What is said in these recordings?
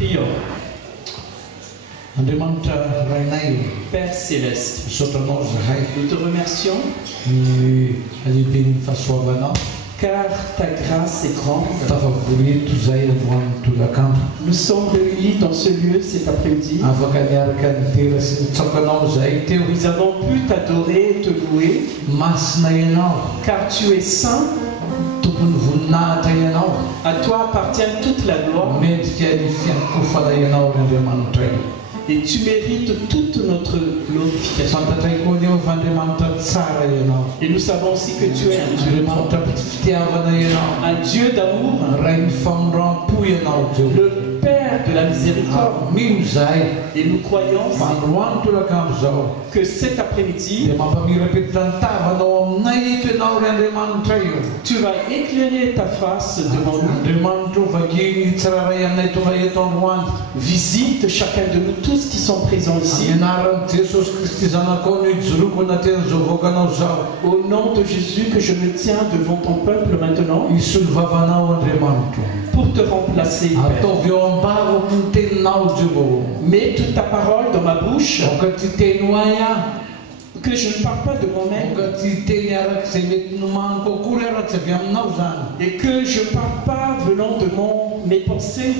Prions. Père Céleste, nous te remercions car ta grâce est grande. Nous sommes réunis dans ce lieu cet après-midi. Nous avons pu t'adorer et te louer car tu es saint. À toi appartient toute la gloire. Et tu mérites toute notre glorification. Et nous savons aussi que tu es un Dieu d'amour, le Père de la miséricorde. Et nous croyons que cet après-midi, tu vas éclairer ta face devant nous. Visite chacun de nous, tous qui sont présents ici. Au nom de Jésus que je me tiens devant ton peuple maintenant pour te remplacer, Père. Mets toute ta parole dans ma bouche, que je ne parle pas de moi-même et que je ne parle pas venant de mes pensées,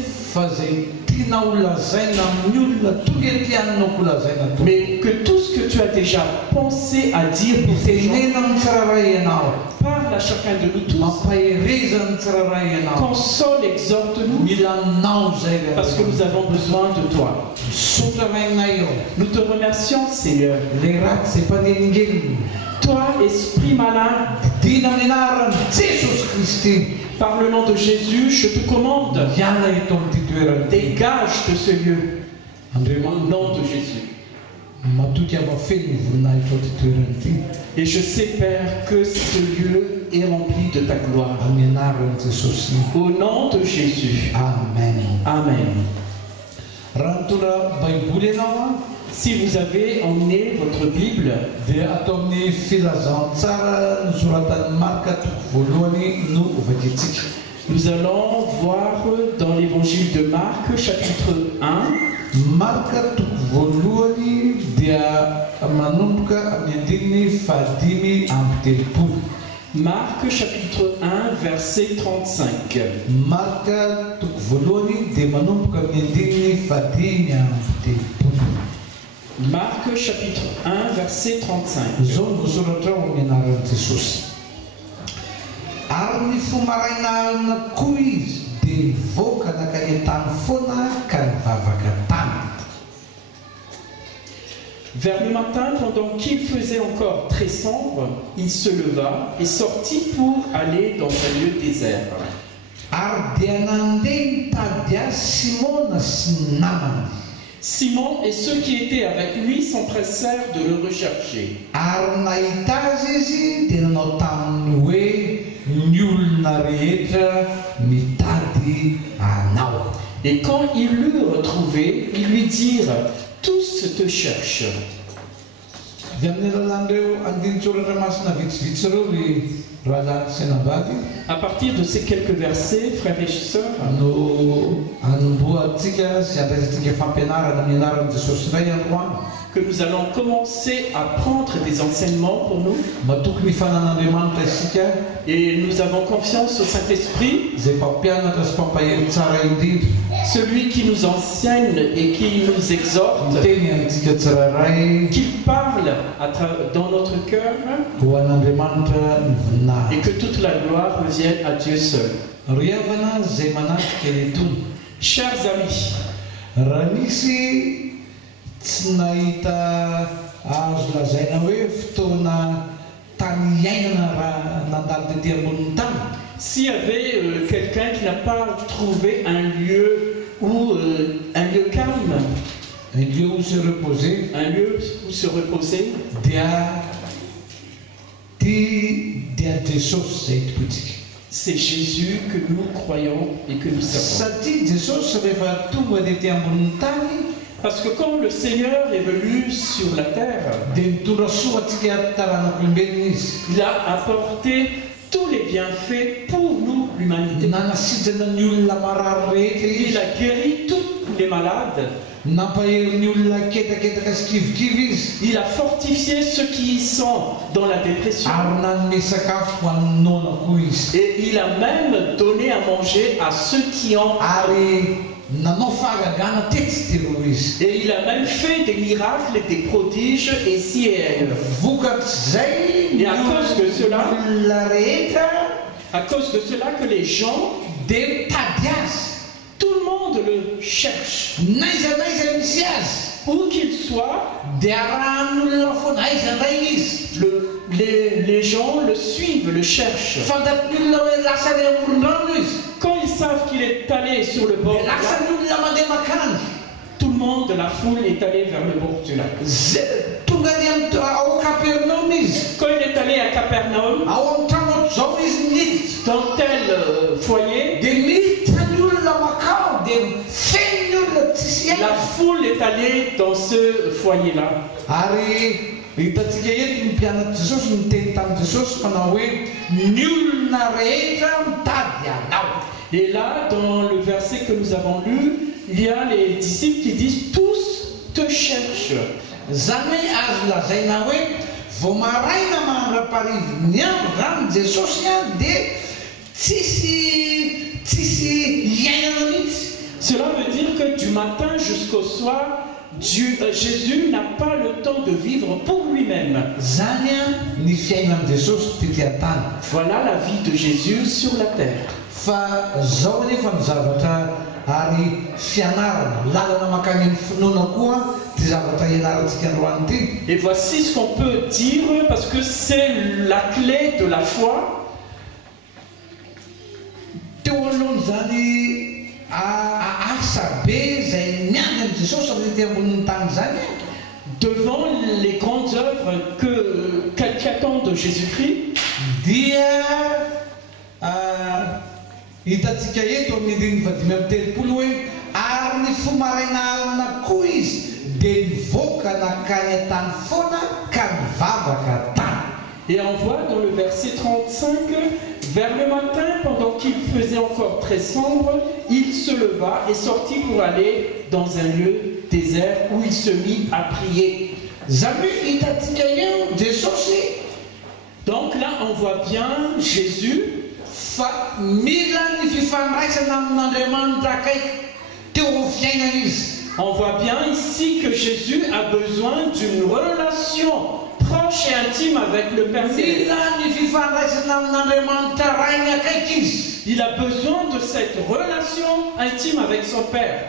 mais que tout ce que tu as déjà pensé à dire pour ces gens, parle à chacun de nous tous, console, exhorte-nous, parce que nous avons besoin de toi. Nous te remercions, Seigneur. Toi, esprit malin, par le nom de Jésus, je te commande, dégage de ce lieu. Au nom de Jésus. Et je sais, Père, que ce lieu est rempli de ta gloire. Au nom de Jésus. Amen. Amen. Si vous avez emmené votre Bible, nous allons voir dans l'évangile de Marc, chapitre 1. Marc, chapitre 1, verset 35. Marc, chapitre 1, verset 35. Vers le matin, pendant qu'il faisait encore très sombre, il se leva et sortit pour aller dans un lieu désert. Simon et ceux qui étaient avec lui s'empressèrent de le rechercher. Et quand ils l'eurent retrouvé, ils lui dirent: tous te cherchent. À partir de ces quelques versets, frères et sœurs, que nous allons commencer à prendre des enseignements pour nous. Et nous avons confiance au Saint-Esprit, celui qui nous enseigne et qui nous exhorte, qu'il parle dans notre cœur et que toute la gloire revienne à Dieu seul. Chers amis, s'il y avait quelqu'un qui n'a pas trouvé un lieu calme, un lieu où se reposer, c'est Jésus que nous croyons et que nous savons. Parce que quand le Seigneur est venu sur la terre, il a apporté tous les bienfaits pour nous, l'humanité. Il a guéri toutes les malades. Il a fortifié ceux qui sont dans la dépression. Et il a même donné à manger à ceux qui ont. Et il a même fait des miracles et des prodiges ici et ailleurs. Et à cause de cela que les gens, tout le monde le cherche. Où qu'il soit, les gens le suivent, le cherchent. Quand ils savent qu'il est allé sur le bord du lac, tout le monde de la foule est allé vers le bord du lac. Quand il est allé à Capernaum, dans tel foyer, la foule est allée dans ce foyer-là. Et là, dans le verset que nous avons lu, il y a les disciples qui disent tous te cherchent. Cela veut dire que du matin jusqu'au soir, Jésus n'a pas le temps de vivre pour lui-même. Voilà la vie de Jésus sur la terre. Et voici ce qu'on peut dire, parce que c'est la clé de la foi. Devant les grandes œuvres qu'attend de Jésus-Christ, et on voit dans le verset 35, vers le matin, pendant qu'il faisait encore très sombre, il se leva et sortit pour aller dans un lieu désert où il se mit à prier. Donc là, on voit bien Jésus. On voit bien ici que Jésus a besoin d'une relation proche et intime avec le Père Céleste. Il a besoin de cette relation intime avec son Père.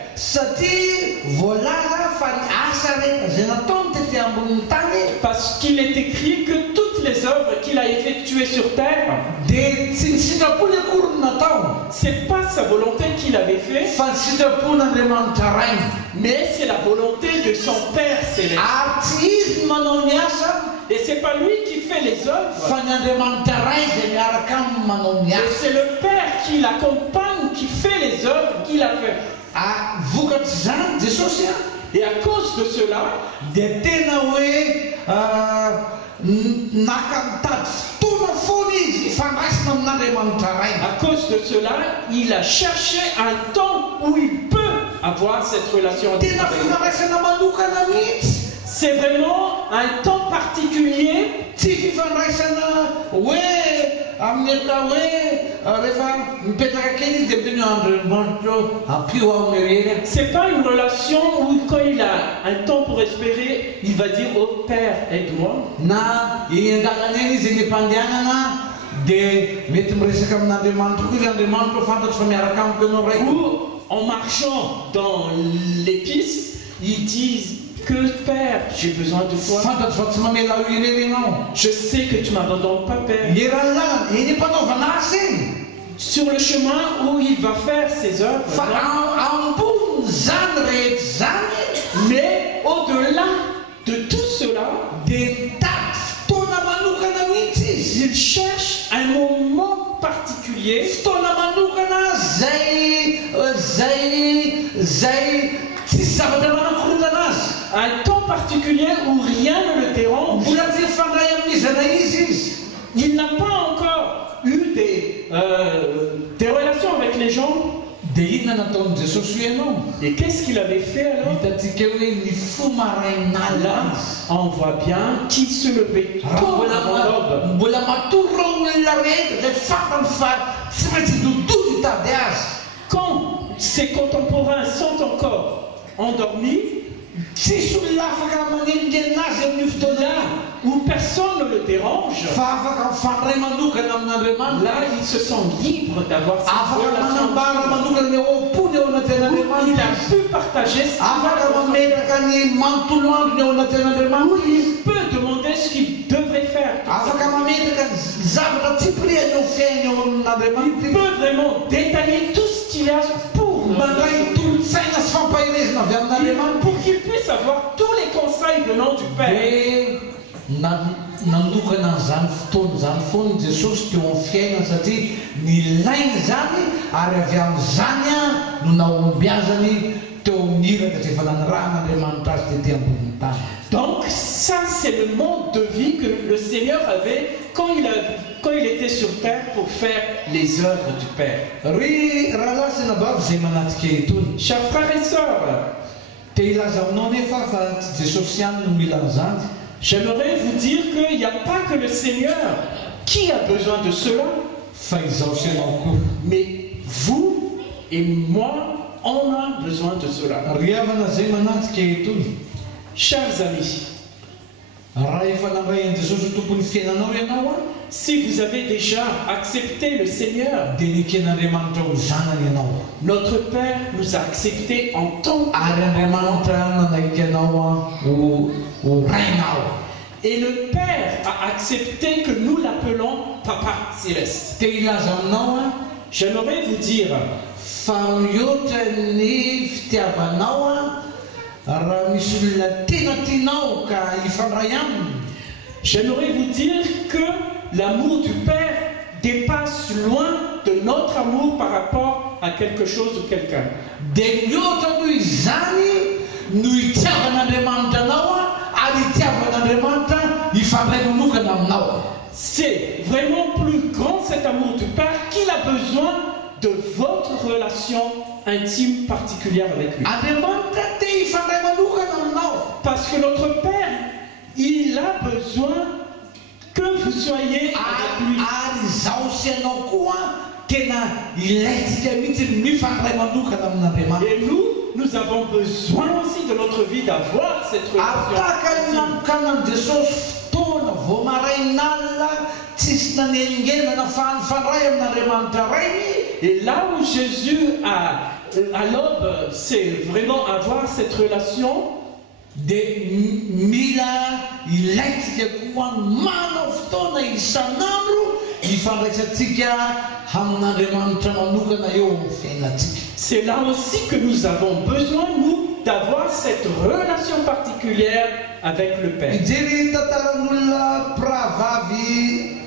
Parce qu'il est écrit que toutes les œuvres qu'il a effectuées sur terre, c'est pas sa volonté qu'il avait fait, mais c'est la volonté de son Père Céleste. Et c'est pas lui qui fait les œuvres. C'est le Père qui l'accompagne, qui fait les œuvres qu'il a fait. Et à cause de cela, à cause de cela, il a cherché un temps où il peut avoir cette relation avec Dieu. C'est vraiment un temps particulier. C'est pas une relation où quand il a un temps pour espérer, il va dire oh Père, aide-moi. Ou en marchant dans les pistes, ils disent que Père, j'ai besoin de toi. Je sais que tu ne m'abandonnes pas, Père. Sur le chemin où il va faire ses œuvres. Mais au-delà de tout cela, il cherche un moment particulier. Un temps particulier où rien ne le dérange. Il n'a pas encore eu des relations avec les gens. Dia inona nataon'i Jesosy ho ianao? Et qu'est-ce qu'il avait fait alors? Hitantsika hoe ny fo marainala Là, on voit bien qu'il se levait tôt avant l'aube. mbola matory reo olona rehetra zay fantany fa tsy maintsy dodoly hitady azy. Quand ses contemporains sont encore endormis, Tsisy olona afaka manenongenina azy amin'io fotoana où personne ne le dérange, fa afaka mifandray manokana amin'Andriamanitra. là il se sent libre d'avoir cette Afaka relation. manambara manokana ny ao-pony ao anaty Il Andriamanitra. a pu partager ce qu'il Afaka va mametraka ny manontolo androny ao anaty Andriamanitra. Il peut demander ce qu'il devrait faire. Afaka mametraka ny zavatra tsy priany ao fiainy ao Il amin'Andriamanitra. peut vraiment détailler tout ce qu'il y a pour Mandray tolotsaina sy fampahirezana avy amin'Andriamanitra. pour qu'il puisse avoir tous les conseils venant du Père. Nandokana an'izany fotoana izany foana Jesosy teo amin'ny fiainana satria nilainy zany ary avy amin'izany no naombiazany teo amin'ny iraka izay efa nanirahan'Andriamanitra azy tetỳ ambonin'ny tany. Donc ça c'est le mode de vie que le Seigneur avait quand il était sur terre pour faire les œuvres du Père. Ry rahalahy sy nabavy izay manatrika etony. Chers frères et sœurs, Te hilaza aminao nefa fa tsy Jesosy ihany no mila an'izany. j'aimerais vous dire qu'il n'y a pas que le Seigneur qui a besoin de cela, Fa izaho sy ianao koa. mais vous et moi, on a besoin de cela. Ry havana izay manatrika etony. Chers amis, Raha efa nandray an'i Jesosy ho tompon'ny fiainanao ianao si vous avez déjà accepté le Seigneur, dia niken'Andriamanitra ho zanany ianao. notre Père nous a acceptés en tant Ary Andriamanitra nanaiky anao ho rainao. et le Père a accepté que nous l'appelons Papa Céleste. Te hilaza aminao J'aimerais vous dire, fa mihoatra ny fitiavanao raha misy olona tena tianao ka hifandray aminy. j'aimerais vous dire que l'amour du Père dépasse loin de notre amour par rapport à quelque chose ou quelqu'un. Dia mihoatra noho izany no hitiavan'Andriamanitra anao ary hitiavan'Andriamanitra hifandray manokana aminao. C'est vraiment plus grand cet amour du Père qu'il a besoin de votre relation intime particulière avec lui. Andriamanitra te hifandray manokana aminao. Parce que notre Père, il a besoin que vous soyez avec lui. Ary izaho sy ianao koa tena ilaitsika mihitsy mifandray manokana amin'Andriamanitra. Et nous avons besoin aussi de notre vie d'avoir cette Ary tahaka ny relation. namokana an'i Jesosy fotoana vao marain'alina tsisy nanengenana fa nifandray amin'Andriamanitra rainy. Et là où Jésus à l'aube, c'est vraiment avoir cette relation. Dia mila ilaitsika koa manao fotoana isan'andro hifandraisantsika amin'Andriamanitra manokana eo amin'ny fiainantsika. C'est là aussi que nous avons besoin, nous, d'avoir cette relation particulière avec le Père. Mijery tantaran'olona prahavavy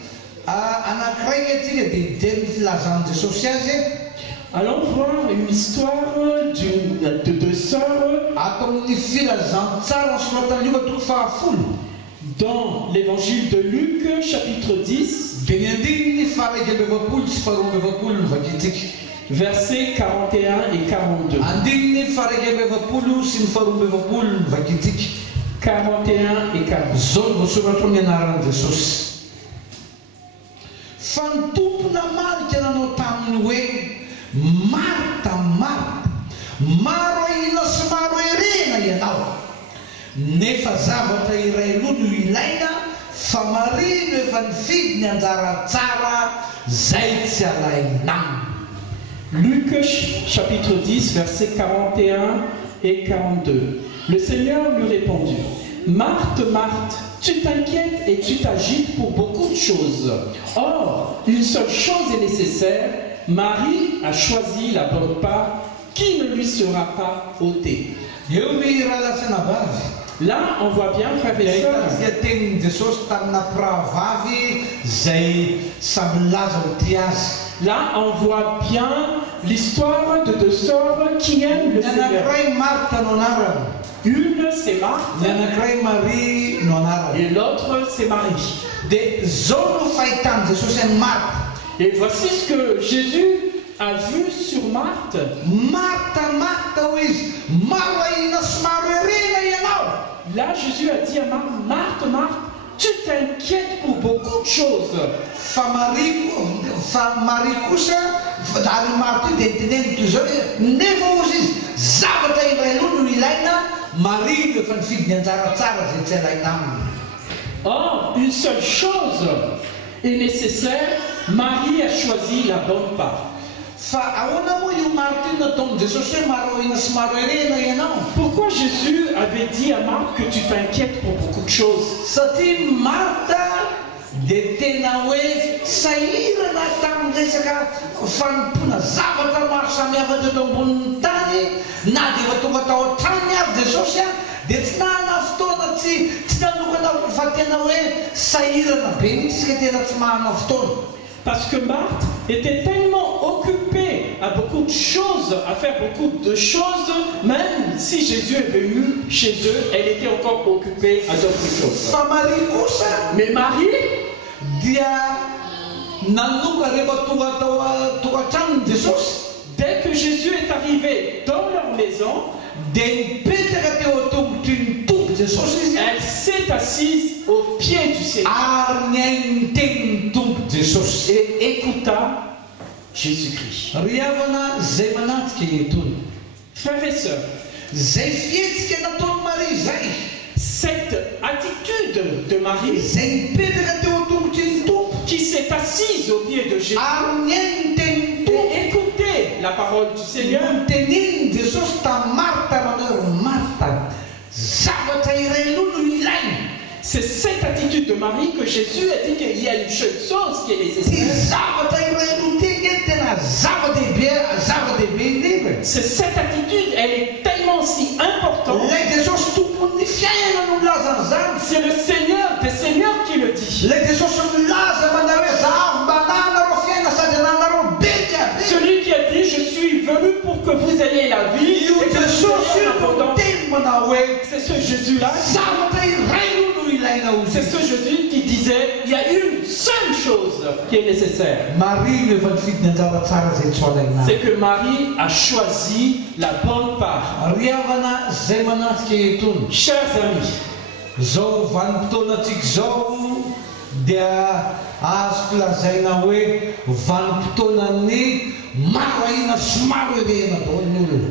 anankiray atsika dia mijery ny filazan'i Jesosy azy. Allons voir une histoire de deux sœurs Ato amin'ny filazantsara soratany Luka toko fahafolo. dans l'évangile de Luc, chapitre 10, Dia ny andininy faraika amby efapolo sy faharoa amby efapolo no vakitsika. versets 41 et 42. Andininy faraika amby efapolo sy ny faharoa amby efapolo no vakitsika. 41 et 42. Zao no voasoratra amin'ny anaran'i Jesosy. Fa ny tompo namarika nanao taminy hoe Marta, Marta, maro ahina sy maro herena ianao. Nefa zavatra iray aloha no ilaina, fa Maria no efa nifidy ny anjara tsara zay tsy alainaminy. Luc, chapitre 10, versets 41 et 42. Le Seigneur lui répondit, Marthe, Marthe, tu t'inquiètes et tu t'agites pour beaucoup de choses. Or, une seule chose est nécessaire. Marie a choisi la bonne part qui ne lui sera pas ôtée. Là, on voit bien, frères et sœurs, là, on voit bien l'histoire de deux sœurs qui aiment le Seigneur. Une, c'est Marthe, et l'autre, c'est Marie. Et voici ce que Jésus a vu sur Marthe. Martha hoe izy maro ahina sy maro erena ianao. Là, Jésus a dit à Marthe, Marthe, Marthe, tu t'inquiètes pour beaucoup de choses. Fa Marie kosa ary Martha dia teneniny toy izao hoe nefa ozy izy zavatra iray aloha no ilaina, Marie efa nifidy ny anjara tsara zay tsy ilaina aminy. Or, une seule chose est nécessaire, Marie a choisi la bonne part. Fa ahoana moa io Martha io nataony Jesosy hoe maro ahina sy maro erena ianao? Pourquoi Jésus avait dit à Marthe que tu t'inquiètes pour beaucoup de choses? Satria Martha dia tena hoe sahirana tamin'ny resaka fanompona zavatra maro samihafa teto ambonin'ny tany, na dia efa tonga tao an-tranony avy Jesosy dia tsy nahana fotoana tsy nanokana fa tena hoe sahirana be mihitsy isika tena tsy mahana fotoana. Parce que Marthe était tellement occupée à beaucoup de choses, à faire beaucoup de choses, même si Jésus est venu chez eux, elle était encore occupée à d'autres choses. Mais Marie, dès que Jésus est arrivé dans leur maison, elle s'est assise au pied du Seigneur et écouta Jésus-Christ. Frères et sœurs, cette attitude de Marie qui s'est assise au pied de Jésus et écouté la parole du Seigneur, c'est cette attitude de Marie que Jésus a dit qu'il y a une seule chose qui est nécessaire. C'est cette attitude, elle est tellement si importante. C'est le Seigneur des Seigneurs qui le dit. Celui qui a dit, je suis venu pour que vous ayez la vie. C'est ce Jésus-là. C'est ce Jésus qui disait, il y a une seule chose qui est nécessaire. C'est que Marie a choisi la bonne part. Chers amis,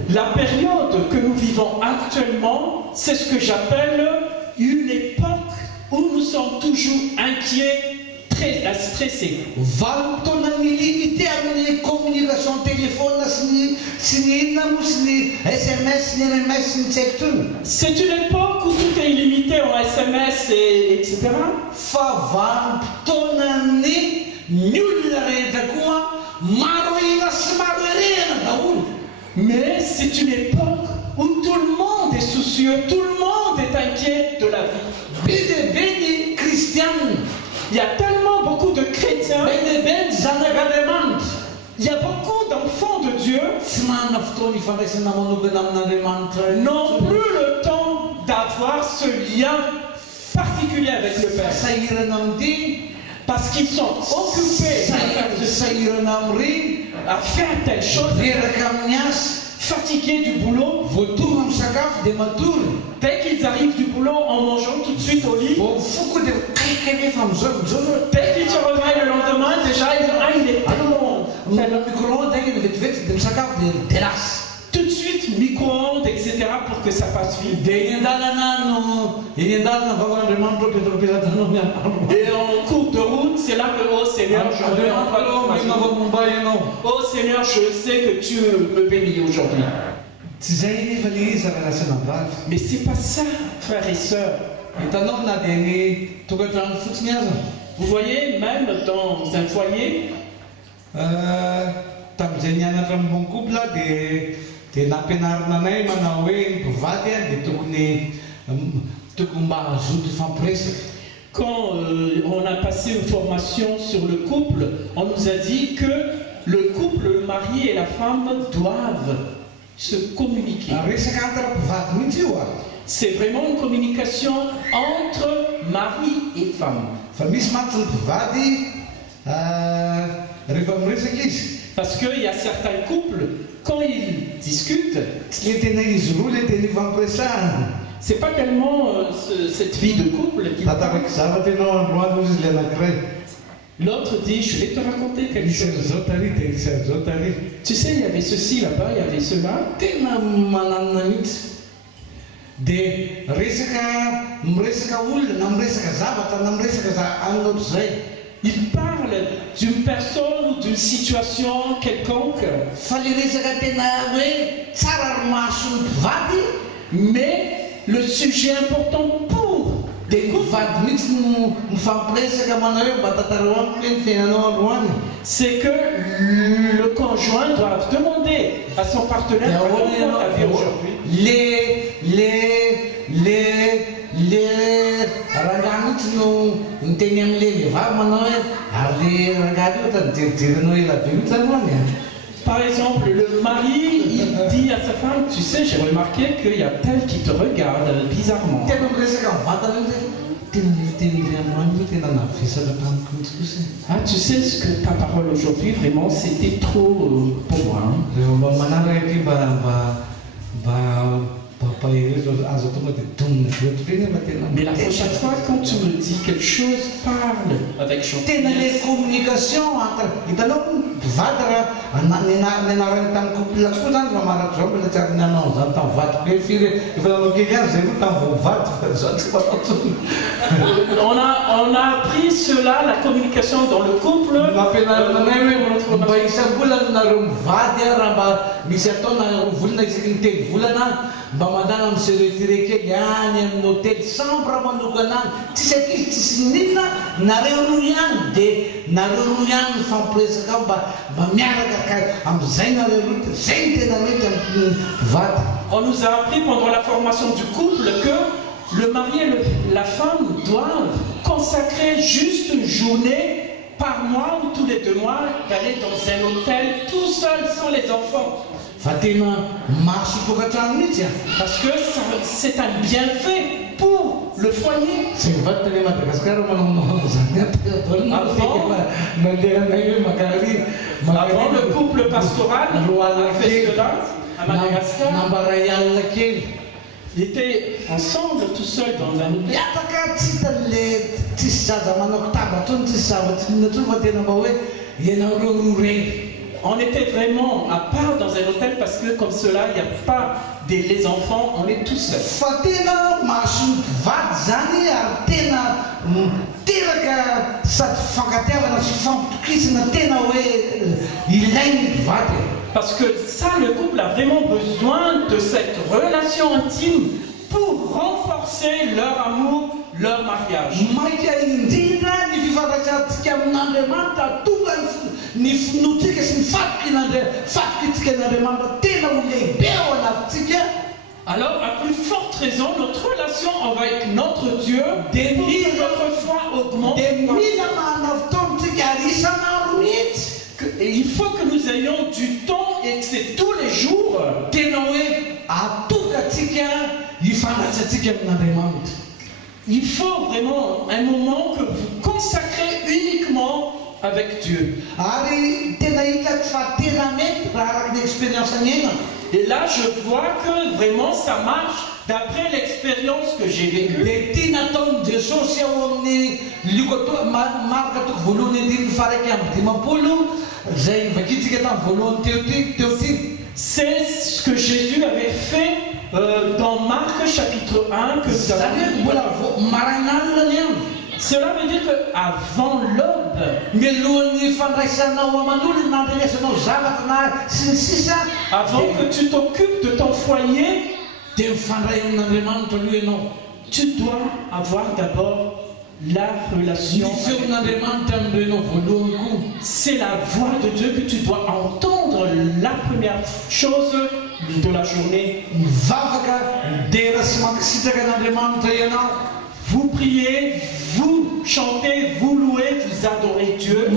la période que nous vivons actuellement, c'est ce que j'appelle une époque où nous sommes toujours inquiets, très stressés. C'est une époque où tout est illimité en SMS et etc. Mais c'est une époque où tout le monde est soucieux, tout le monde est inquiet de la vie. Il y a tellement beaucoup de chrétiens, il y a beaucoup d'enfants de Dieu n'ont plus le temps d'avoir ce lien particulier avec le Père. Parce qu'ils sont occupés à faire telle chose, fatigués du boulot. Dès qu'ils arrivent du boulot en mangeant tout de suite au lit, dès qu'ils se réveillent le lendemain, déjà il est tellement tout de suite micro-ondes, etc. pour que ça passe vite. Et en cours de route, c'est là que, oh Seigneur, oh Seigneur, je sais que tu me bénis aujourd'hui. Mais c'est pas ça, frères et sœurs. Vous voyez, même dans un foyer, quand on a passé une formation sur le couple, on nous a dit que le couple, le mari et la femme doivent se communiquer. C'est vraiment une communication entre mari et femme. Parce qu'il y a certains couples, quand ils discutent, c'est pas tellement cette vie de couple qui parle. L'autre dit, je vais te raconter quelque chose. Tu sais, il y avait ceci là-bas, il y avait cela. Il parle d'une personne ou d'une situation quelconque. Mais le sujet important pour des couples, c'est que le conjoint doit demander à son partenaire comment ta vie aujourd'hui. Par exemple, le mari, il dit à sa femme, tu sais, j'ai remarqué qu'il y a tel qui te regarde bizarrement. Ah, tu sais ce que ta parole aujourd'hui, vraiment, c'était trop pour moi. Mais la prochaine fois, quand tu me dis quelque chose, parle avec gentillesse. Communication entre on a appris cela, la communication dans le couple. On nous a appris pendant la formation du couple que le mari et la femme doivent consacrer juste une journée par mois ou tous les 2 mois d'aller dans un hôtel tout seul sans les enfants. Parce que c'est un bienfait pour le foyer. Avant le couple pastoral a fait cela à Madagascar. Ils étaient ensemble tout seuls dans un hôtel. On était vraiment à part dans un hôtel parce que comme cela, il n'y a pas les enfants, on est tous seuls. Parce que ça, le couple a vraiment besoin de cette relation intime pour renforcer leur amour, leur mariage. Alors, à plus forte raison, notre relation avec notre Dieu, notre foi augmente. Et il faut que nous ayons du temps et que c'est tous les jours. Il faut vraiment un moment que vous consacrez uniquement avec Dieu. Et là, je vois que vraiment ça marche d'après l'expérience que j'ai vécue. C'est ce que Jésus avait fait dans Marc chapitre 1 que nous avons. Cela veut dire qu'avant l'aube, avant que tu t'occupes de ton foyer, tu dois avoir d'abord la relation. C'est la voix de Dieu que tu dois entendre la première chose de la journée. Vous priez, vous chantez, vous louez, vous adorez Dieu.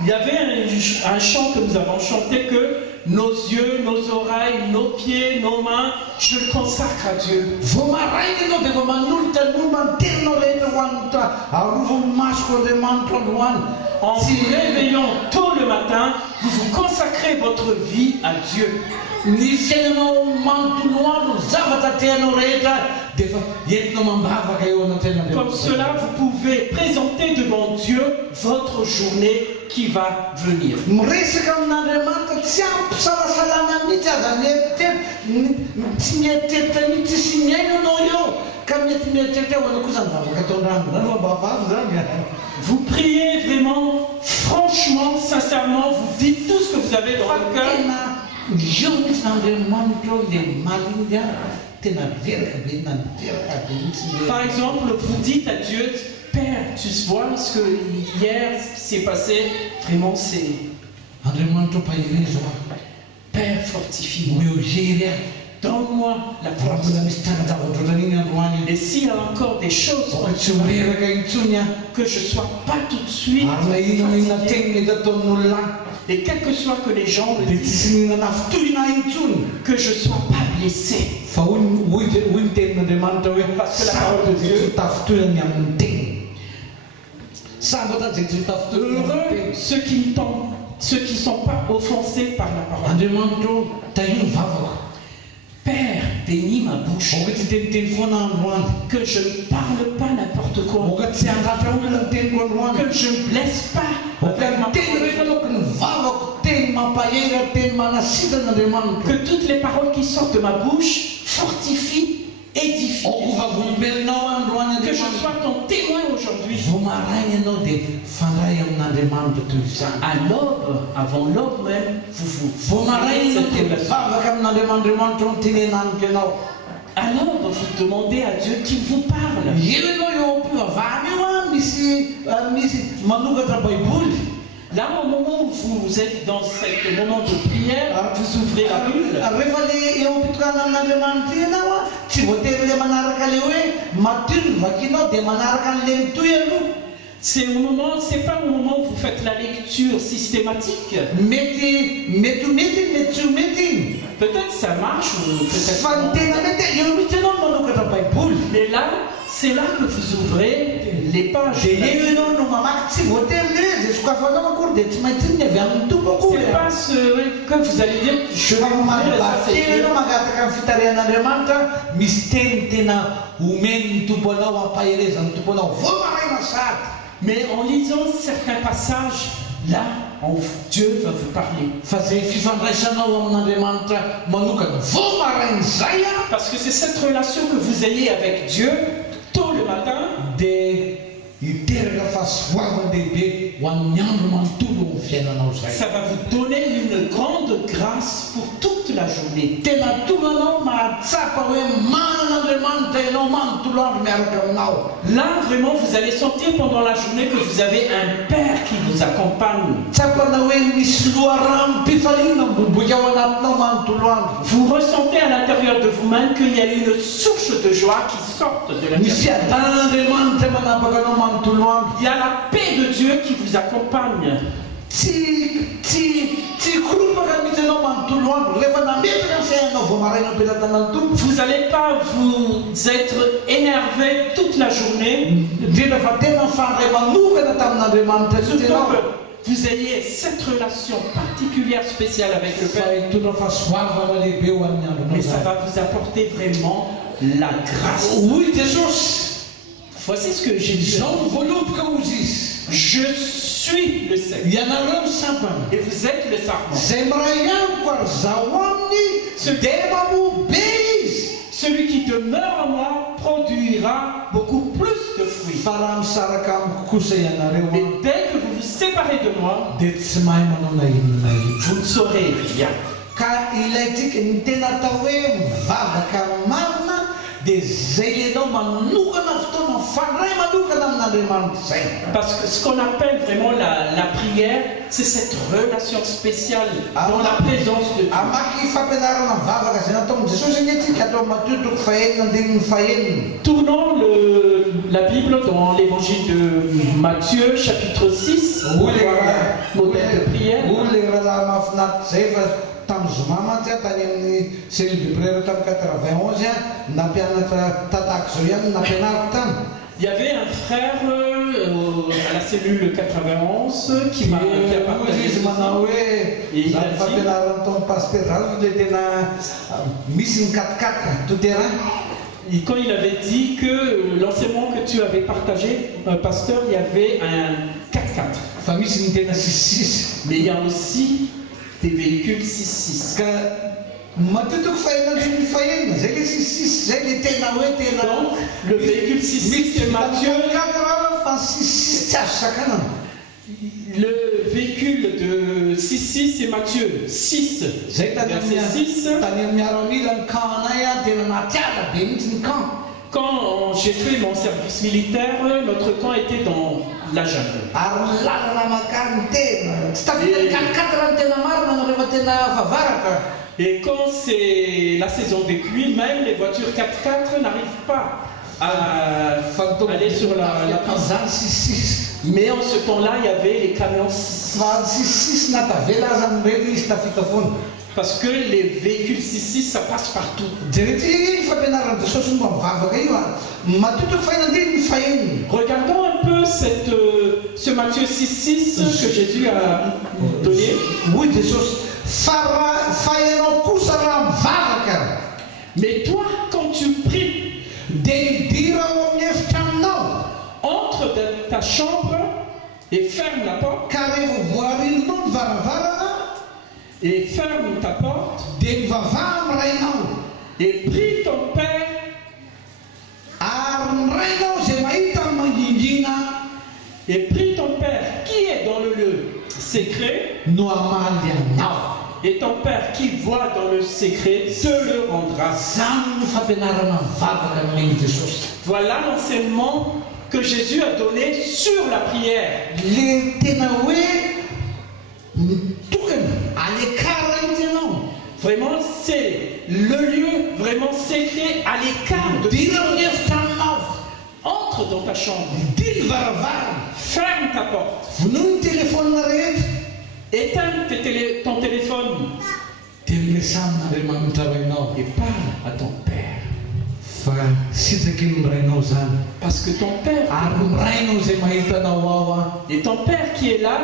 Il y avait un chant que nous avons chanté que nos yeux, nos oreilles, nos pieds, nos mains, je le consacre à Dieu. En vous réveillant tôt le matin, vous vous consacrez votre vie à Dieu. Comme cela, vous pouvez présenter devant Dieu votre journée qui va venir. Vous priez vraiment, franchement, sincèrement, vous dites tout ce que vous avez dans le cœur. Par exemple, vous dites à Dieu, Père, tu vois ce que hier s'est passé, vraiment c'est... Père, fortifie-moi. Donne-moi la force. Et s'il y a encore des choses que je ne sois pas tout de suite fatigué, et quel que soit que les gens me disent, que je ne sois pas blessé. Parce que la parole de Dieu, heureux ceux qui ne sont pas offensés par la parole. Père, bénis ma bouche, que je ne parle pas n'importe quoi, que je ne blesse pas avec ma parole, que toutes les paroles qui sortent de ma bouche fortifient, édifient, que je sois ton témoin aujourd'hui. À l'aube, avant l'aube même, vous à l'aube, vous demandez à Dieu qu'il vous parle. Là, au moment où vous êtes dans ce moment de prière, vous ouvrez la Bible. C'est pas au moment où vous faites la lecture systématique. Peut-être ça marche ou peut-être pas. Mais là, c'est là que vous ouvrez les pages. C'est pas ce que vous allez dire. Je vais ouvrir ça. Mais en lisant certains passages, là, Dieu va vous parler. Parce que c'est cette relation que vous ayez avec Dieu tôt le matin. Ça va vous donner une grande grâce pour toute la journée. Là, vraiment, vous allez sentir pendant la journée que vous avez un Père qui vous accompagne. Vous ressentez à l'intérieur de vous-même qu'il y a une source de joie qui sort de l'intérieur. Il y a la paix de Dieu qui vous accompagne. Vous n'allez pas vous être énervé toute la journée. Vous ayez cette relation particulière, spéciale avec le Père. Mais ça va vous apporter vraiment la grâce. Voici ce que j'ai dit. Je suis le Seigneur. Et vous êtes le serpent. Celui qui demeure en moi produira beaucoup plus de fruits. Mais dès que vous vous séparez de moi, vous ne saurez rien. Parce que ce qu'on appelle vraiment la prière, c'est cette relation spéciale dans la présence de Dieu. Tournons la Bible dans l'évangile de Matthieu, chapitre 6. Modèle de prière. tamin'ny zomama tany amin'ny cellule de prière tamin'ny 91 nampianatra tatak'izao ihany nampianariko tany. Il y avait un frère à la cellule 91 qui a partagé izy manao hoe zany fampianarana tamin'ny pasteur zany le tena misy ny 4x4 tout terrain. Et quand il avait dit que l'enseignement que tu avais partagé, pasteur, il y avait un 4x4. Fa misy ny tena 6-6. Mais il y a aussi des véhicules 6-6. Ka matotoko fahenandriny fahenina zay le 6-6 zay le tena hoe tena. Donc le véhicule 6-6 c'est Matthieu. Fa 6-6 tsy azo sakanana. Le véhicule de 6-6 c'est Matthieu 6. Verset 6. Quand j'ai fait mon service militaire, notre camp était dans la jungle. Et quand c'est la saison des pluies, même les voitures 4x4 n'arrivent pas à aller sur la piste. Mais en ce temps-là, il y avait les camions 6. Parce que les véhicules 6-6, ça passe partout. Regardons un peu ce Matthieu 6-6 que Jésus a donné. Mais toi, quand tu pries, entre dans ta chambre et ferme la porte. Et ferme ta porte. Et prie ton Père. Et prie ton Père qui est dans le lieu secret. Et ton Père qui voit dans le secret te le rendra. Voilà l'enseignement que Jésus a donné sur la prière. Vraiment, c'est le lieu vraiment secret à l'écart de Dieu. Entre dans ta chambre. Ferme ta porte. Éteins ton téléphone. Et parle à ton Père. Parce que ton Père et ton Père qui est là,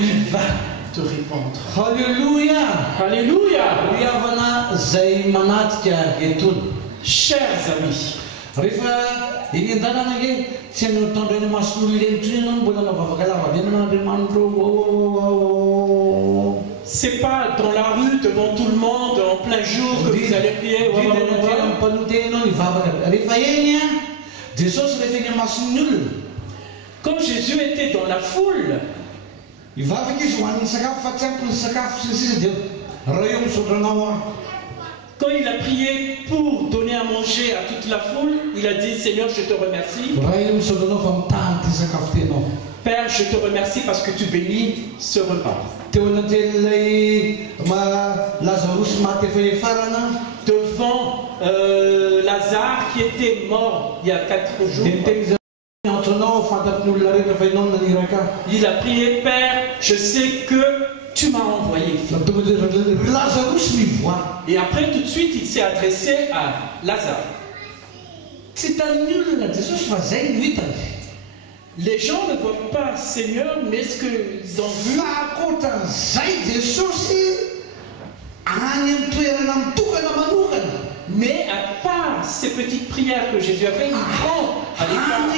il va te répondre. Alléluia. Alléluia. Chers amis, c'est pas dans la rue devant tout le monde en plein jour que vous allez prier. Quand Jésus était dans la foule, quand il a prié pour donner à manger à toute la foule, il a dit: Seigneur, je te remercie. Père, je te remercie parce que tu bénis ce repas. Devant Lazare qui était mort il y a 4 jours, il a prié: Père, je sais que tu m'as envoyé. Et après, tout de suite, il s'est adressé à Lazare. Les gens ne voient pas Seigneur, mais ce qu'ils ont vu. Mais à part ces petites prières que Jésus a fait, il prend à l'écart.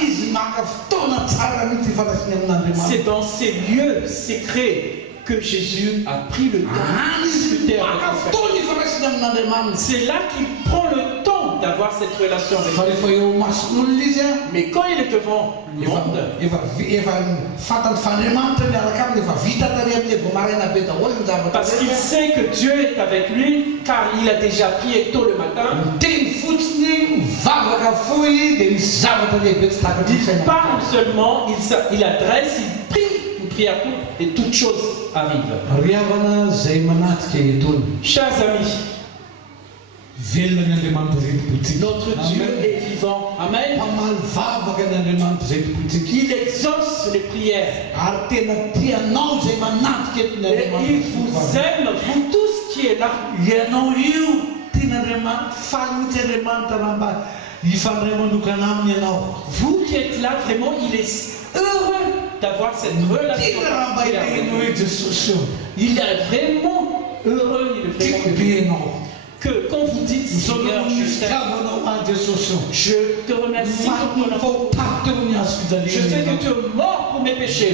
C'est dans ces lieux secrets que Jésus a pris le temps de discuter avec nous. C'est là qu'il prend le temps d'avoir cette relation avec nous. Mais quand il est devant le monde, parce qu'il sait que Dieu est avec lui, car il a déjà prié tôt le matin, il parle seulement, il adresse, il prie. Et toutes choses arrivent. Chers amis, Notre Dieu est vivant. Amen. Il exauce les prières. Et il vous aime, vous tous qui êtes là. Vous qui êtes là, vraiment, il est heureux d'avoir cette relation. Il est vraiment heureux, il est vraiment heureux. Que quand vous dites Seigneur, je te remercie pour ton amour. Je sais que tu es mort pour mes péchés.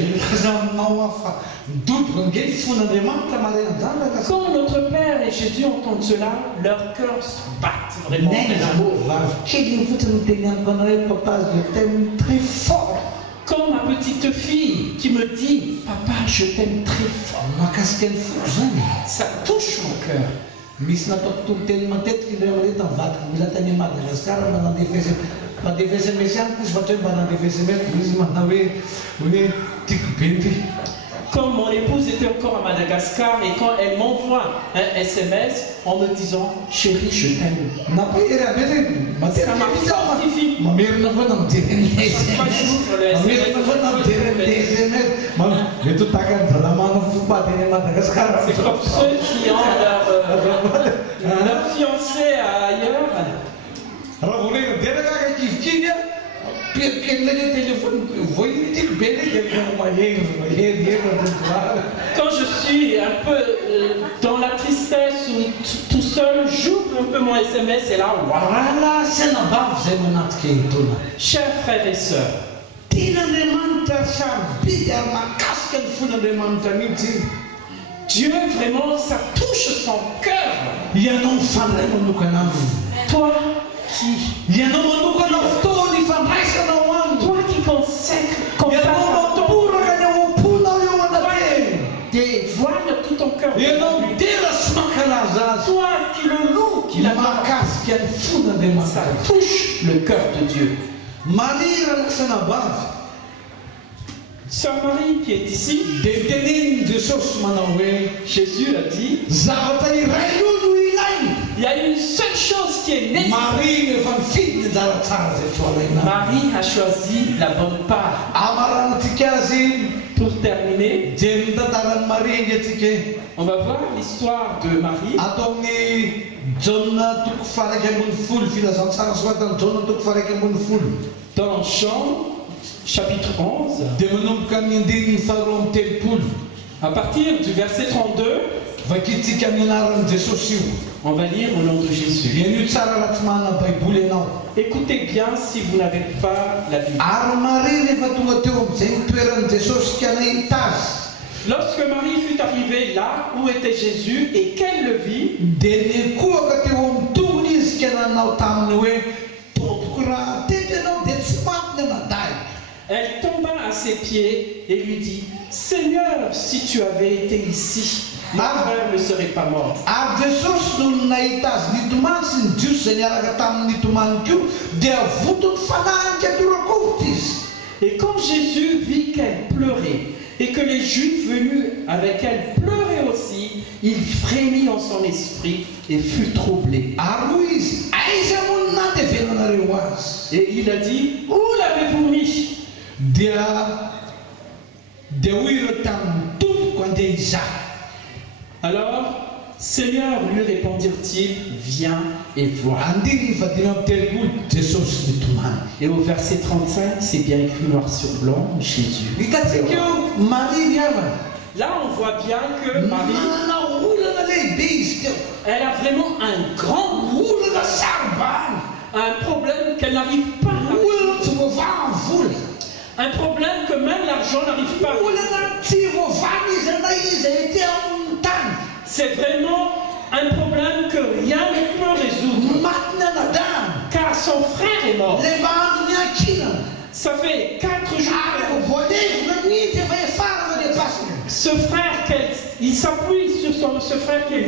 Quand notre Père et Jésus entendent cela, leur cœur se bat vraiment de l'amour. Quand ma petite fille qui me dit Papa, je t'aime très fort, ça touche mon cœur. Quand mon épouse était encore à Madagascar et quand elle m'envoie un SMS en me disant chérie, je t'aime, ça m'a fortifié. C'est comme ceux qui ont leur fiancé ailleurs. Quand je suis un peu dans la tristesse ou tout seul, j'ouvre un peu mon SMS et là, voilà. Chers frères et sœurs, Dieu vraiment, ça touche son cœur. Toi qui consacres dévoile tout ton cœur. Toi qui le loues, qui l'adore, ça touche le cœur de Dieu. Sœur Marie qui est ici, Jésus a dit, il y a une seule chose qui est nécessaire. Marie a choisi la bonne part. Pour terminer, on va voir l'histoire de Marie. Dans Jean, chapitre 11, à partir du verset 32, on va lire au nom de Jésus. Écoutez bien si vous n'avez pas la Bible. Lorsque Marie fut arrivée là où était Jésus et qu'elle le vit, elle tomba à ses pieds et lui dit, Seigneur, si tu avais été ici, mon frère ne serait pas mort. Et quand Jésus vit qu'elle pleurait et que les Juifs venus avec elle pleuraient aussi, il frémit en son esprit et fut troublé. Et il a dit, où l'avez-vous mis? Alors, Seigneur, lui répondirent-ils, viens et vois. Et au verset 35, c'est bien écrit noir sur blanc, Jésus. Là, on voit bien que Marie, elle a vraiment un grand un problème qu'elle n'arrive pas à résoudre. Un problème que même l'argent n'arrive pas à résoudre. C'est vraiment un problème que rien ne peut résoudre. Car son frère est mort. Ça fait 4 jours. Ce frère, il s'appuie sur ce frère qui est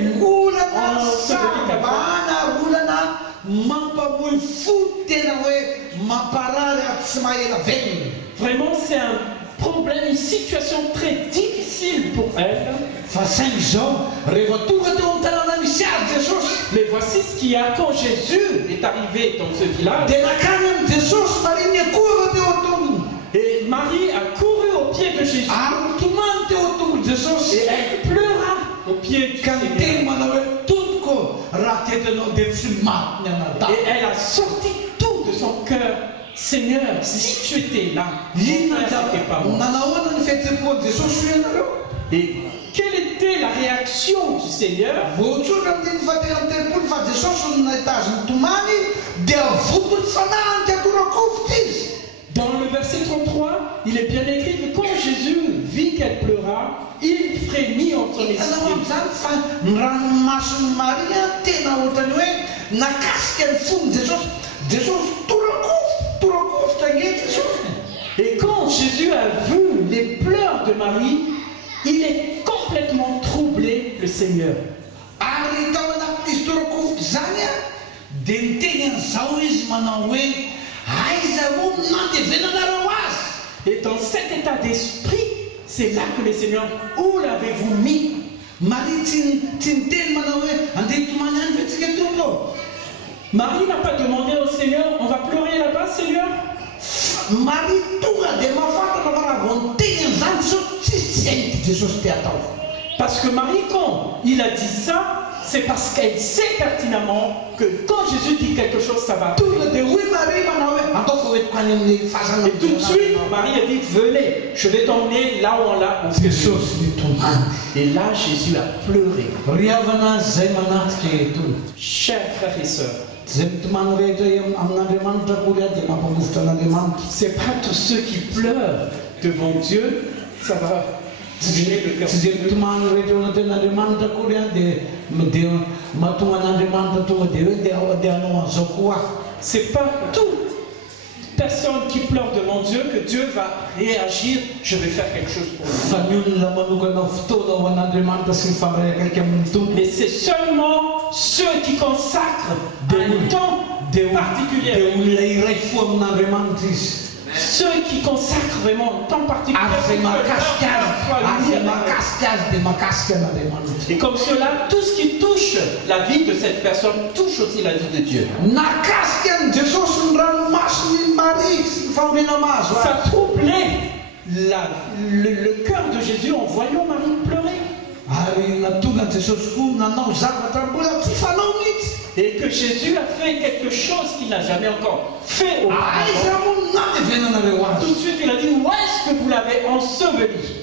vraiment, c'est un problème, une situation très difficile pour elle. fa saingy zao rehefa tonga teo amin'ny tanàna misy azy Jesosy. Mais voici ce qu'il y a quand Jésus est arrivé dans ce village. dia nakany amin'ny Jesosy Maria niakory teo an-tongony. Et Marie a couru au pied de Jésus. Ary nitomany teo an-tongony Jesosy. Et elle pleura au pied du Ka Seigneur. niteny manao hoe tompoko raha tetanao dia tsy maty ny anadà. Et elle a sorti tout de son cœur. Seigneur, si tu étais là, Inona n'était pas moi. nanahoana ny fihetsem-po Jesosy ianareo? Et quelle était la réaction du Seigneur? voatsotra amin'ny fahaterany telopolo fa Jesosy no nahita azy nitomany dia votony fanahy nikakorakovitra izy. Dans le verset 33, il est bien écrit que quand Jésus vit qu'elle pleura, il frémit en son Hitanao esprit. amin'izany fa ny ranomason'ny Maria tena ohatrany hoe nakasika ny fon'ny Jesosy. Jesosy torakovitra nge Jesosy. Et quand Jésus a vu les pleurs de Marie, il est complètement troublé, le Seigneur. Ary tao anatin'izy torakovitra zany a dia niteny an'izao izy manao hoe aiza moa nandevenanareo azy. Et dans cet état d'esprit, c'est là que le Seigneur, où l'avez-vous mis? Marie tsy niteny manao hoe andeha hitomany any vetsika tompo. Marie n'a pas demandé au Seigneur, on va pleurer là-bas, Seigneur? Marie tonga dia mafantatra fa raha vao niteny an'izany so tsisy hainy Jesosy te atao. Parce que Marie, quand il a dit ça, c'est parce qu'elle sait pertinemment que quand Jésus dit quelque chose, ça va. Tonga dia hoy Marie manao hoe atao foentiko any amin'ny fahasana. Et tout de suite, Marie a dit, venez, je vais t'emmener là où on l'a. Jesosy nitomany. Et là, Jésus a pleuré. Ry havana azy zay manatrika etony. Chers frères et sœurs, zay mitomany rehetra amin'Andriamanitra akory a dia mampamovitra an'Andriamanitra. c'est pas tous ceux qui pleurent devant Dieu, ça va gêner le cœur. Tsy dia mitomany rehetra ao anatin'Andriamanitra akory a dia mahatonga an'Andriamanitra tonga dia hoe dia hanao an'izao koa. C'est pas toute personne qui pleure devant Dieu que Dieu va réagir, je vais faire quelque chose pour lui. Fa ny olona manokana fotoana ho an'Andriamanitra sy mifandray akaiky amin'ny tompo. Mais c'est seulement ceux qui consacrent un temps particulier. Dia olona iray fo amin'Andriamanitra izy. Ceux qui consacrent vraiment un temps particulier. Ary zay makasika azy dia makasika an'Andriamanitra. Et comme cela, tout ce qui touche la vie de cette personne touche aussi la vie de Dieu. Nakasika ny Jesosy ny ranomason'ny Marie sy ny fanomena maso. Ça troublait le cœur de Jésus en voyant Marie pleurer. Ary natonga Jesosy koa nanao zavatra mbola tsy fanao mihitsy. Et que Jésus a fait quelque chose qu'il n'a jamais encore fait auparavant. Aiza moa nandevenanareo azy. Tout de suite, il a dit, où est-ce que vous l'avez enseveli?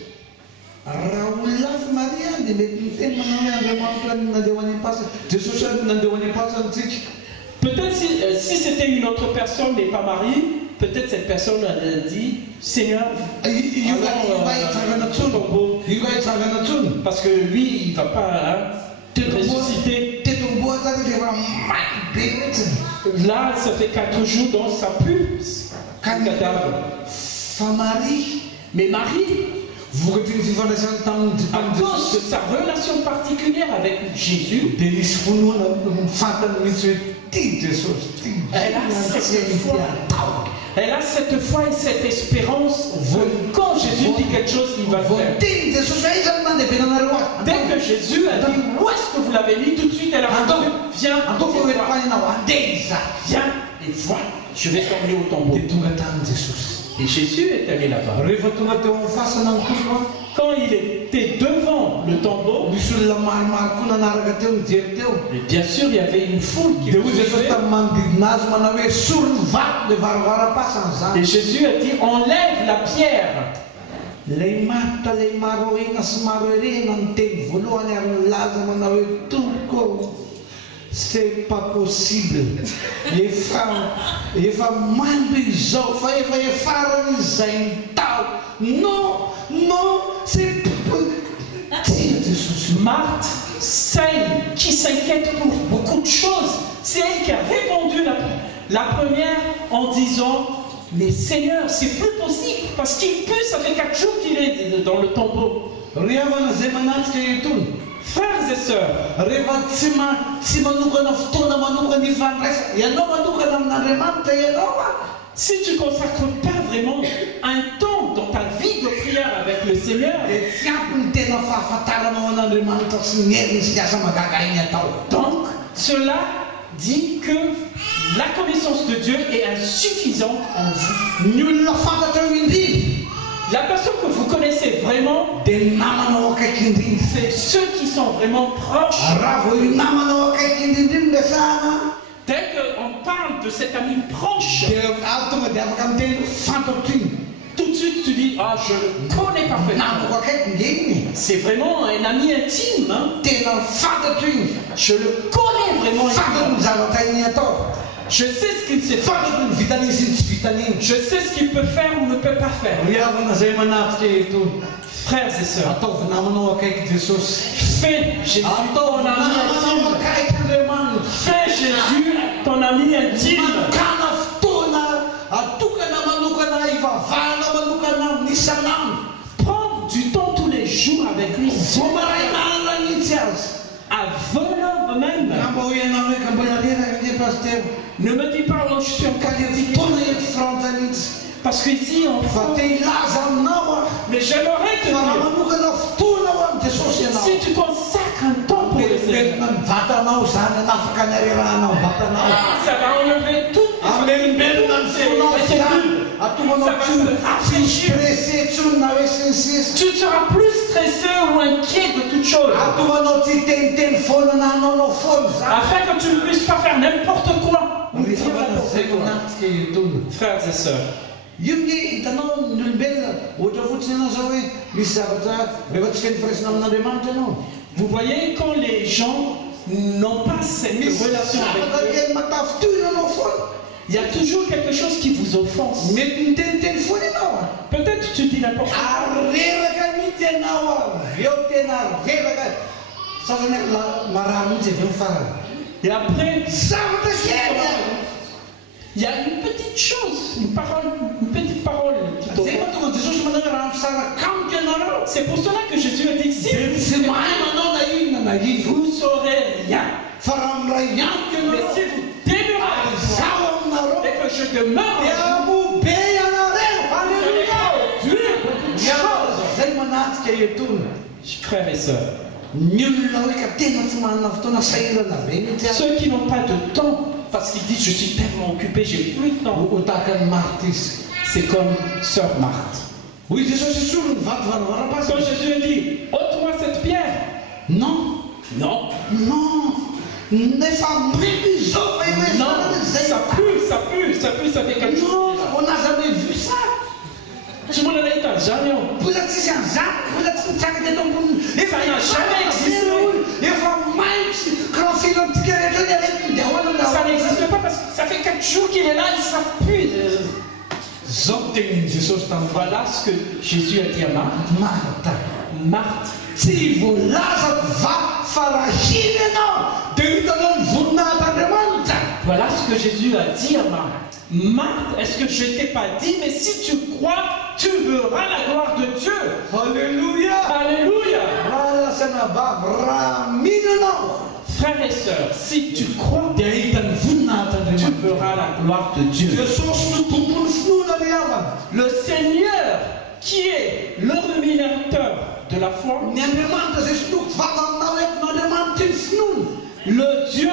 Raha olona hafa Maria dia mety miteny manao hoe Andriamanitra nandeha ho any am-pasana. Jesosy nandeha ho any am-pasanantsika. Peut-être si c'était une autre personne, mais pas Marie, peut-être cette personne a dit, Seigneur, parce que lui, il ne va pas ressusciter. Là, ça fait 4 jours, donc ça pue, un cadavre. Mais Marie, à cause de sa relation particulière avec Jésus, elle a cette foi et cette espérance que quand Jésus dit quelque chose, il va le faire. Dès que Jésus a dit, où est-ce que vous l'avez mis, tout de suite elle a répondu, viens et vois, je vais t'emmener au tombeau. Et Jésus est allé là-bas. Quand il était devant le tombeau, bien sûr il y avait une foule qui le suivait. Et Jésus a dit, enlève la pierre. C'est pas possible. Les femmes, non, c'est Marthe, celle qui s'inquiète pour beaucoup de choses, c'est elle qui a répondu la première en disant, mais Seigneur, c'est plus possible parce qu'il pue, ça fait 4 jours qu'il est dans le tombeau. Frères et sœurs, si tu ne consacres pas vraiment un temps dans ta vie de prière avec le Seigneur, tena fahafantaranao an'Andriamanitra sy ny heriny sy ny asa magaga iny atao. Donc, cela dit que la connaissance de Dieu est insuffisante en vous. Ny olona fantatra io indrindra La personne que vous connaissez vraiment, dia namanao akaiky indrindra. c'est ceux qui sont vraiment proches. Raha vao io namanao akaiky indrindra resahana Dès qu'on parle de cet ami proche, dia tonga dia afaka miteny fantatro iny. tout de suite tu dis, ah, je le connais parfaitement. Namako akaiky nge iny. C'est vraiment un ami intime. Hein? Tena fantatro iny. Je le connais vraiment. Fantatro ny zavatra iny atao. Je sais ce qu'il sait faire. Fantatro ny vitaniny sy ny tsy vitaniny. Je sais ce qu'il peut faire ou ne peut pas faire. Riavana zay manatrika eto. Frères et sœurs, Ataovy namanao akaiky Jesosy. fais Jésus ton ami Namanao intime. akaiky Andriamanitra. Fais Jésus ton ami intime. Makana fotoana atokana manokana ivavahana manokana isanandro. Prends du temps tous les jours avec lui. Vao maray manana mihitsy azy. Avant l'heure même. Kamba hoe ianao hoe ka mbola reraka ine pasteur. Ne me dis pas, oh, je suis en Ka le qualité. fotoana eto Frantsa mihitsy. Parce qu'ici, en Fa France, te hilaza aminao a. mais j'aimerais te Fa dire, manokana fotoana ho amin'ny Jesosy ianao. si tu consacres un temps pour le Seigneur, Entina ny vatanao zany anafaka ny areranao vatanao. ça va enlever toutes Amelobelona ny fonao zany. Atomanao tsy stressé tsony na hoe sinsisy. tu seras plus stressé ou inquiet de toutes choses. Atomanao tsy teniteny foana na anaonao foana zany. Afin que tu ne puisses pas faire n'importe quoi. Rizavana zay manatrika etony. Frères et sœurs, Io ny hitanao ny olombelona ohatra fotsiny ianao zao hoe misy zavatra rehefa tsy feno firaisina amin'Andriamanitra ianao. vous voyez quand les gens n'ont pas cette Misy relation avec zavatra Dieu, kely matafitohy ianao foana. il y a toujours quelque chose qui vous offense. Mety miteniteny foana ianao a. Peut-être tu dis n'importe quoi. Areraka mihitsy ianao a. Aveo tena areraka. Sasany marary mihitsy aveo mifarany. Et après, Zavatra kely a. il y a une petite chose, une petite parole qui Zay t'offense. mahatonga Jesosy manao hoe raha misarakamika ianareo. C'est pour cela que Jésus a dit, si Tsy mahay manao na inona na inona. vous saurez rien, Fa raha miray antoka mais ianareo. si vous demeurez Zaho aminareo. et que je demeure, Dia mobe ianareo. Halleluja. Dieu, Zay manatrika etony. frères et sœurs, Ny olona hoe ka tena tsy manana fotoana sahirana be mihitsy azy. ceux qui n'ont pas de temps, parce qu'ils disent je suis tellement occupé, j'ai plus de temps. Ho tahaka ny Marthe izy. C'est comme sœur Marthe. Hoy Jesosy isolo ny vato Quand varavara-pasika. Jésus a dit, ôte-moi cette pierre. Non. Non, Non. Nefa mety izao fa io hoe non, zay. ça pue, ça pue, ça pue, ça fait quelque chose. Non, on n'a jamais vu ça. Tu m'en as dit, jamais. Mbola tsisy an'izany, mbola tsy nitranga teto ambony. Ça n'a jamais existé. Efa maitsy karaha filantsika rehetra ny aretiny dia ahoana Ça n'existe pas parce que ça fait 4 jours qu'il est là et ça pue. Zao tenin Jesosy tamin'ny Voilà ce que Jésus a dit à Marthe. Marta. Marthe, Tsy voalaza va farahiny ianao dia hitanao ny voninahit'Andriamanitra. voilà ce que Jésus a dit à Marthe. Marthe, est-ce que je ne t'ai pas dit, mais si tu crois, tu verras la gloire de Dieu. Halleluja. Alléluia. Raha lasana vavy raha mino ianao Frères et sœurs, si tu crois, dia hitan'ny tu voninahit'Andriamanitra. verras la gloire de Dieu. Jesosy no tompon'ny finoana ny havana. Le Seigneur, qui est le rémunérateur de la foi, Ny Andriamanitra zay sinoko vava aminao entin'Andriamanitra ny finoana. le Dieu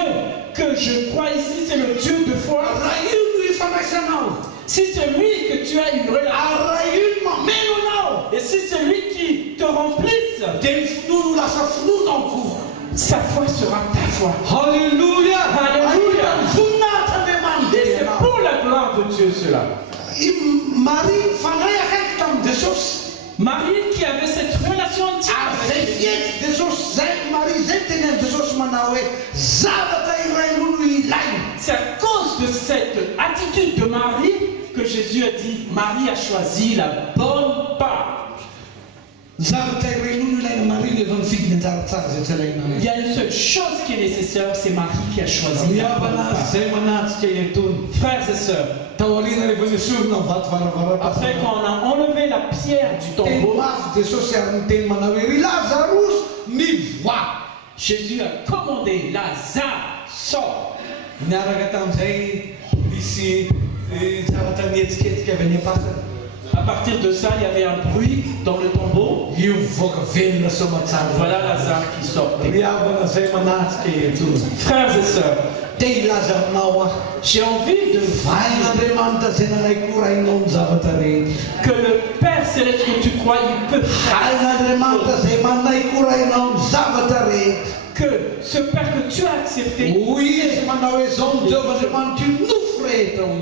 que je crois ici, c'est le Dieu de foi. Raha io no ifandraisanao. Si c'est lui que tu as une relation, Raha io no mameno anao. et si c'est lui qui te remplisse, Dia ny finoana ho lasa finoana ao koa. sa foi sera ta foi. Halleluja. Alléluia. Ahitan'ny voninahit'Andriamanitra Et c'est ianao. pour la gloire de Dieu cela. I Maria mifandray akaiky tamin'i Jesosy. Marie qui avait cette relation intime Ary zay avec Jésus, fiety Jesosy zay Maria zay tenen'i Jesosy manao hoe zavatra iray no ilaina. c'est à cause de cette attitude de Marie que Jésus a dit, Marie a choisi la bonne part. Zavatra iray no ilaina Maria rehefa mifidy ny tsaratsara zay tsy ilaina. Il y a une seule chose qui est nécessaire, c'est Marie qui a choisi la bonne Miavana part. zay manatrika etony. Frères et sœurs, Taoriana rehefa nisorona ny vato varavara-pasika. après qu'on a enlevé la pierre du Teny tombeau, mafy Jesosy ary niteny manao hoe ry Lazarus mivoaka. Jésus a commandé, Lazare, sors. Niaraka tamin'izay misy zavatra mihetsiketsika avy any am-pasana. À partir de ça, il y avait un bruit dans le tombeau. Voilà Lazare qui sortait. Frères et sœurs, j'ai envie de que le Père Céleste que tu crois, il peut faire. Que ce Père que tu as accepté,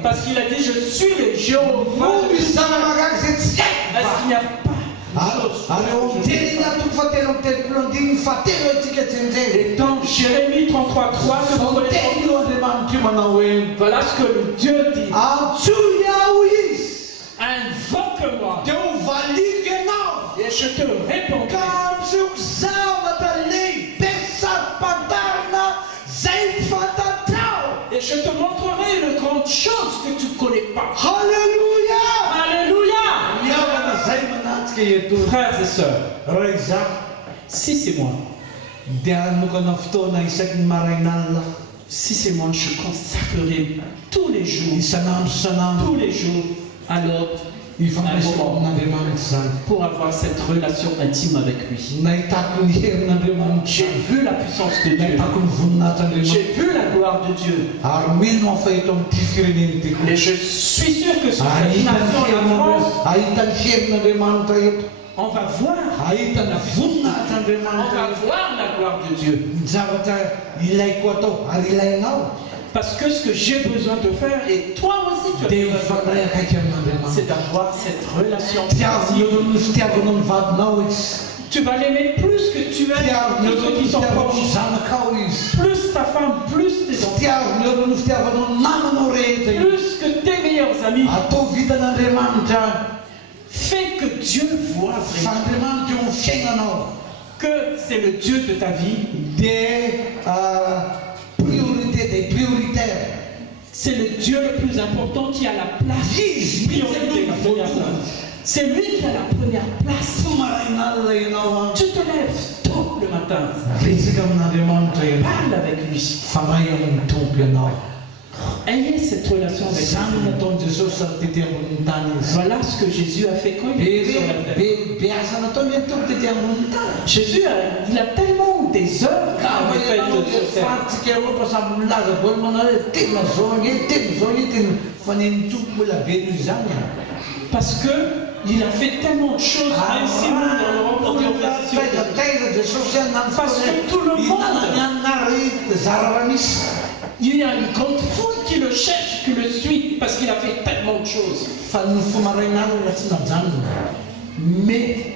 parce qu'il a dit je suis le Jéhovah. Est-ce qu'il n'y a pas et dans Jérémie 33:3, voilà ce que le Dieu dit. Invoque-moi et je te répondrai. Et je te montrerai une grande chose que tu ne connais pas. Alléluia! Alléluia! Frères et sœurs, si c'est moi, je consacrerai tous les jours, à l'autre, pour avoir cette relation intime avec lui. J'ai vu la puissance de Dieu. J'ai vu la gloire de Dieu. Et je suis sûr que sur cette nation de France, on va voir la gloire de Dieu. Parce que ce que j'ai besoin de faire, et toi aussi tu as besoin de faire, c'est d'avoir cette relation. Tu vas l'aimer plus que tu aimes tous ceux qui sont proches. Plus ta femme, plus tes enfants. Plus que tes meilleurs amis. Fais que Dieu voit vraiment que c'est le Dieu de ta vie. Des prioritaires. C'est le Dieu le plus important qui a la place. C'est lui qui a la première place. Tu te lèves tôt le matin. Parle avec lui. Ayez cette relation avec lui. Voilà ce que Jésus a fait quand il était sur la terre. Jésus il a tellement des œuvres qu'il a fait sur parce que il a fait tellement de choses, même si nous dans le parce que tout le monde, il y a une grande foule qui le cherche, qui le suit, parce qu'il a fait tellement de choses. Mais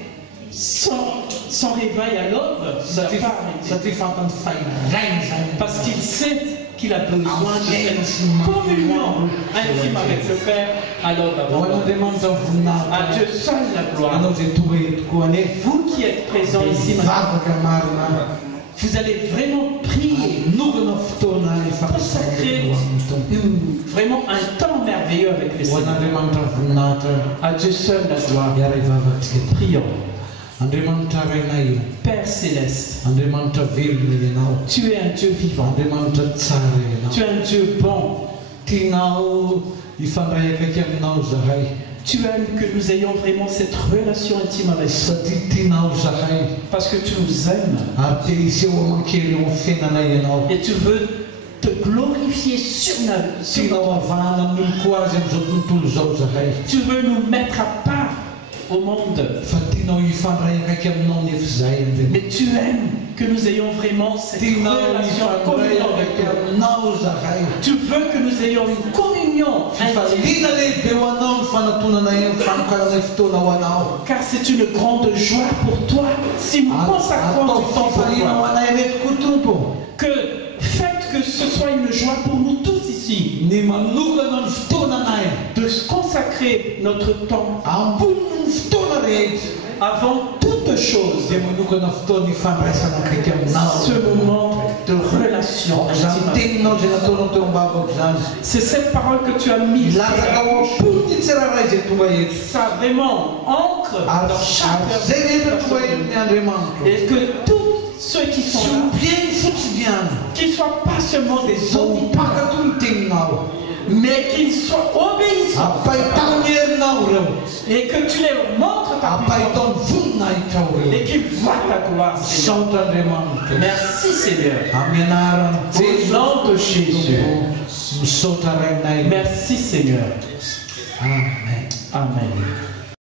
sans réveil à l'aube, ça n'a pas arrêté. Parce qu'il sait qu'il a besoin de cette communion intime avec le Père à l'aube avant. À Dieu seul la gloire. Vous qui êtes présents ici maintenant, vous allez vraiment prier, consacrer vraiment un temps merveilleux avec le Seigneur. À Dieu seul la gloire. Prions. Père Céleste, tu es un Dieu vivant. Tu es un Dieu bon. Tu aimes que nous ayons vraiment cette relation intime avec toi. Parce que tu nous aimes. Et tu veux te glorifier sur tu veux nous mettre à part au monde. Mais tu aimes que nous ayons vraiment cette relation communion avec toi. Tu veux que nous ayons une communion intime. Car c'est une grande joie pour toi si nous consacrons du temps pour toi. Que ce soit une joie pour nous tous ici de consacrer notre temps avant toute chose ce moment de relation intime. C'est cette parole que tu as mise. Ça vraiment ancre dans chaque et que tous ceux qui sont là, qu'ils ne soient pas seulement des auditeurs, mais qu'ils soient obéissants. Et que tu les montres ta puissance. Et qu'ils voient ta gloire, Seigneur. Merci, Seigneur. Au nom de Jésus. Merci, Seigneur. Amen. Amen.